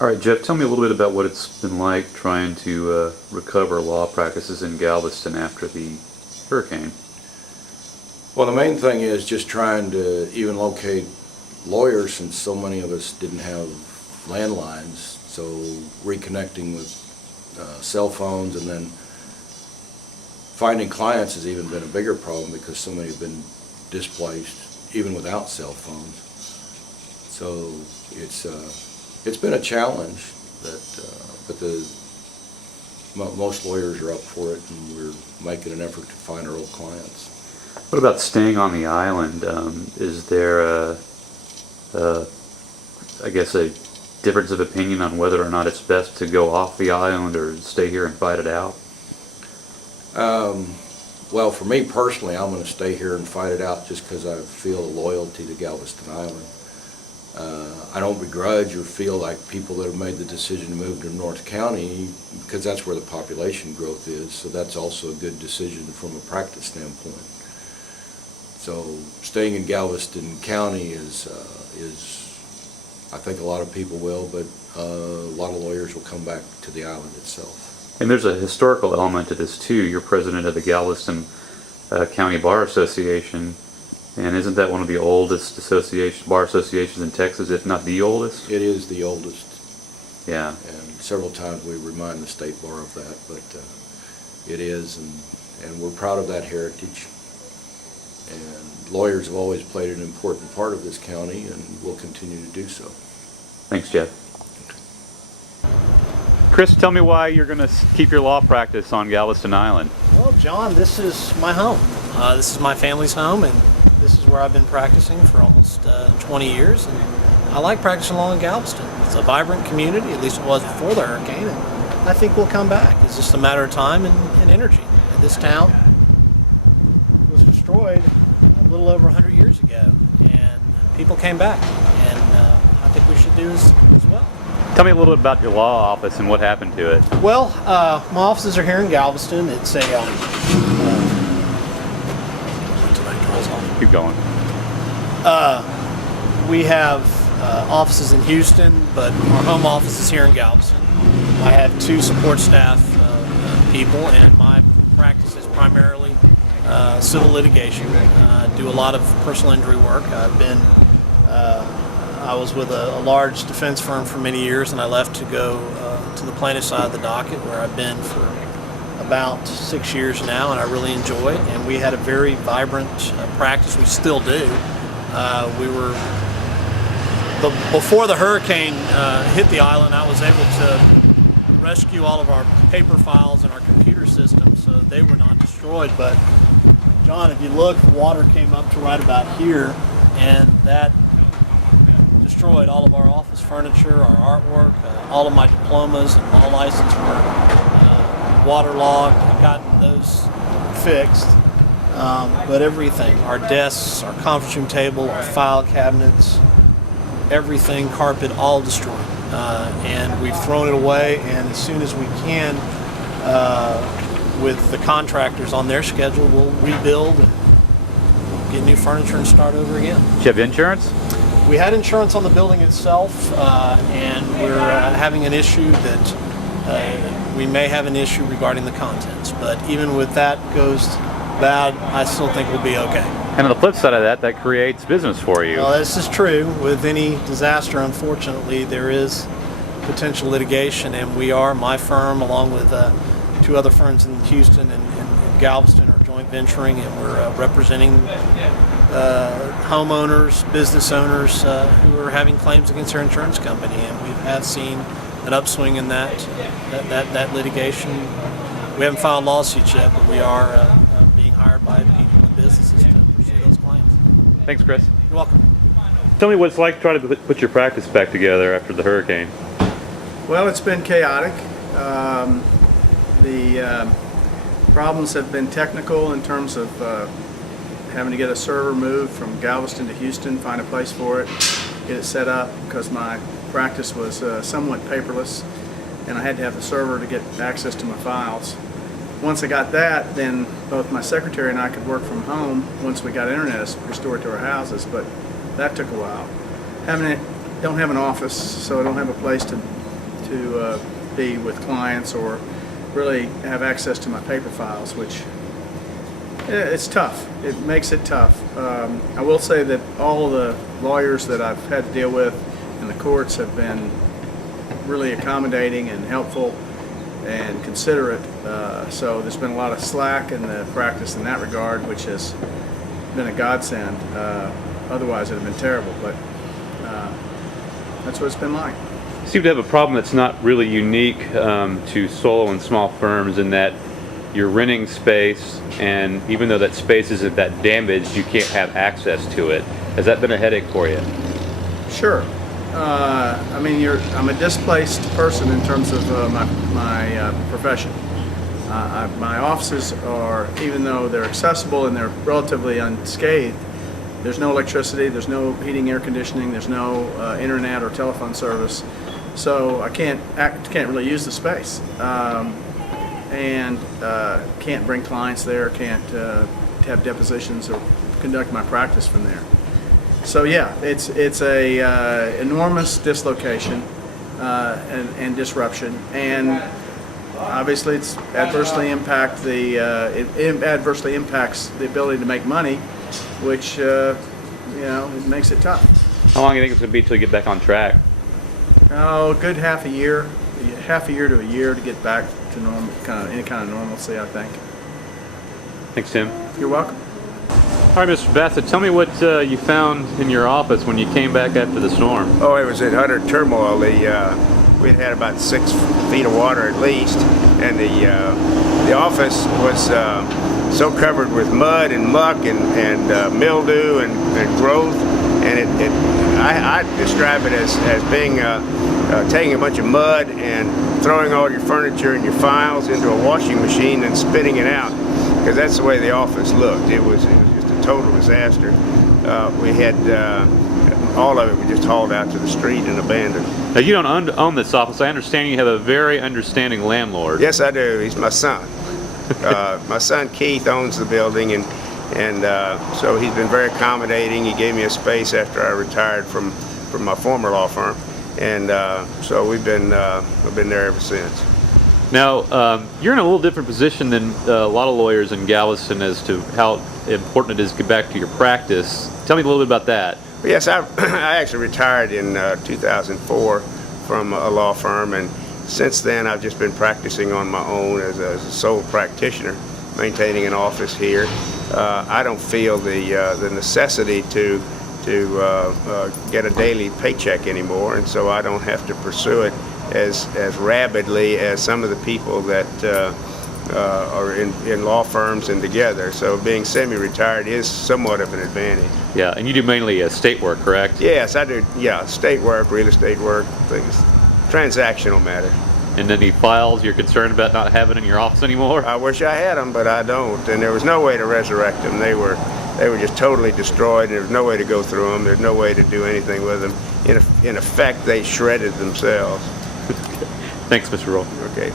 All right, Jeff, tell me a little bit about what it's been like trying to recover law practices in Galveston after the hurricane. Well, the main thing is just trying to even locate lawyers, since so many of us didn't have landlines. So reconnecting with cell phones, and then finding clients has even been a bigger problem because so many have been displaced even without cell phones. So it's been a challenge, but most lawyers are up for it, and we're making an effort to find our old clients. What about staying on the island? Is there I guess, a difference of opinion on whether or not it's best to go off the island or stay here and fight it out? Well, for me personally, I'm going to stay here and fight it out just because I feel a loyalty to Galveston Island. I don't begrudge or feel like people that have made the decision to move to North County, because that's where the population growth is, so that's also a good decision from a practice standpoint. So staying in Galveston County is I think a lot of people will, but a lot of lawyers will come back to the island itself. And there's a historical element to this too. You're president of the Galveston County Bar Association, and isn't that one of the oldest bar associations in Texas, if not the oldest? It is the oldest. Yeah. And several times we remind the state bar of that, but it is, and we're proud of that heritage. And lawyers have always played an important part of this county and will continue to do so. Thanks, Jeff. Chris, tell me why you're going to keep your law practice on Galveston Island. Well, John, this is my home. This is my family's home, and this is where I've been practicing for almost 20 years. And I like practicing law in Galveston. It's a vibrant community, at least it was before the hurricane, and I think we'll come back. It's just a matter of time and energy. And this town was destroyed a little over 100 years ago, and people came back, and I think we should do as well. Tell me a little bit about your law office and what happened to it. Well, my offices are here in Galveston. It's a Keep going. we have offices in Houston, but our home office is here in Galveston. I have 2 support staff people, and my practice is primarily civil litigation. Do a lot of personal injury work. I was with a large defense firm for many years, and I left to go to the plaintiff side of the docket, where I've been for about 6 years now, and I really enjoy it. And we had a very vibrant practice. We still do. Before the hurricane hit the island, I was able to rescue all of our paper files and our computer systems so they were not destroyed. But John, if you look, the water came up to right about here, and that destroyed all of our office furniture, our artwork, all of my diplomas and law license were waterlogged. I've gotten those fixed, but everything, our desks, our conference room table, our file cabinets, everything, carpet, all destroyed. And we've thrown it away, and as soon as we can, with the contractors on their schedule, we'll rebuild and get new furniture and start over again. Do you have insurance? We had insurance on the building itself, and we're having an issue that we may have an issue regarding the contents. But even with that goes bad, I still think we'll be okay. And on the flip side of that, that creates business for you. Well, this is true. With any disaster, unfortunately, there is potential litigation, and we are, my firm, along with 2 other firms in Houston and Galveston, are joint venturing, and we're representing homeowners, business owners who are having claims against their insurance company, and we have seen an upswing in that litigation. We haven't filed lawsuits yet, but we are being hired by people and businesses to pursue those claims. Thanks, Chris. You're welcome. Tell me what it's like trying to put your practice back together after the hurricane. Well, it's been chaotic. The problems have been technical in terms of having to get a server moved from Galveston to Houston, find a place for it, get it set up, because my practice was somewhat paperless, and I had to have the server to get access to my files. Once I got that, then both my secretary and I could work from home once we got internet restored to our houses, but that took a while. Don't have an office, so I don't have a place to to be with clients or really have access to my paper files, which it's tough. It makes it tough. I will say that all the lawyers that I've had to deal with in the courts have been really accommodating and helpful and considerate. So there's been a lot of slack in the practice in that regard, which has been a godsend. Otherwise, it would have been terrible. But that's what it's been like. You seem to have a problem that's not really unique to solo and small firms, in that you're renting space, and even though that space isn't that damaged, you can't have access to it. Has that been a headache for you? Sure. I mean, I'm a displaced person in terms of my profession. My offices are, even though they're accessible and they're relatively unscathed, there's no electricity, there's no heating, air conditioning, there's no internet or telephone service, so I can't really use the space, and can't bring clients there, can't have depositions or conduct my practice from there. So yeah, it's a enormous dislocation and disruption, and obviously it adversely impacts the ability to make money, which it makes it tough. How long do you think it's going to be till you get back on track? Oh, a good half a year to a year to get back to normal, any kind of normalcy, I think. Thanks, Tim. You're welcome. All right, Mr. Bassett, tell me what you found in your office when you came back after the storm. Oh, it was in utter turmoil. We'd had about 6 feet of water at least, and the office was so covered with mud and muck and mildew and growth, and I describe it as being taking a bunch of mud and throwing all your furniture and your files into a washing machine and spitting it out, because that's the way the office looked. It was just a total disaster. We had all of it was just hauled out to the street and abandoned. Now, you don't own this office. I understand you have a very understanding landlord. Yes, I do. He's my son. My son Keith owns the building, and so he's been very accommodating. He gave me a space after I retired from my former law firm, and so we've been there ever since. Now, you're in a little different position than a lot of lawyers in Galveston as to how important it is to get back to your practice. Tell me a little bit about that. Yes, I actually retired in 2004 from a law firm, and since then I've just been practicing on my own as a sole practitioner, maintaining an office here. I don't feel the necessity to get a daily paycheck anymore, and so I don't have to pursue it as rapidly as some of the people that are in law firms and together. So being semi-retired is somewhat of an advantage. Yeah, and you do mainly estate work, correct? Yes, I do. Yeah, estate work, real estate work, things, transactional matters. And any files you're concerned about not having in your office anymore? I wish I had them, but I don't. And there was no way to resurrect them. They were just totally destroyed, and there was no way to go through them. There's no way to do anything with them. In effect, they shredded themselves. Thanks, Mr. Roll. Okay.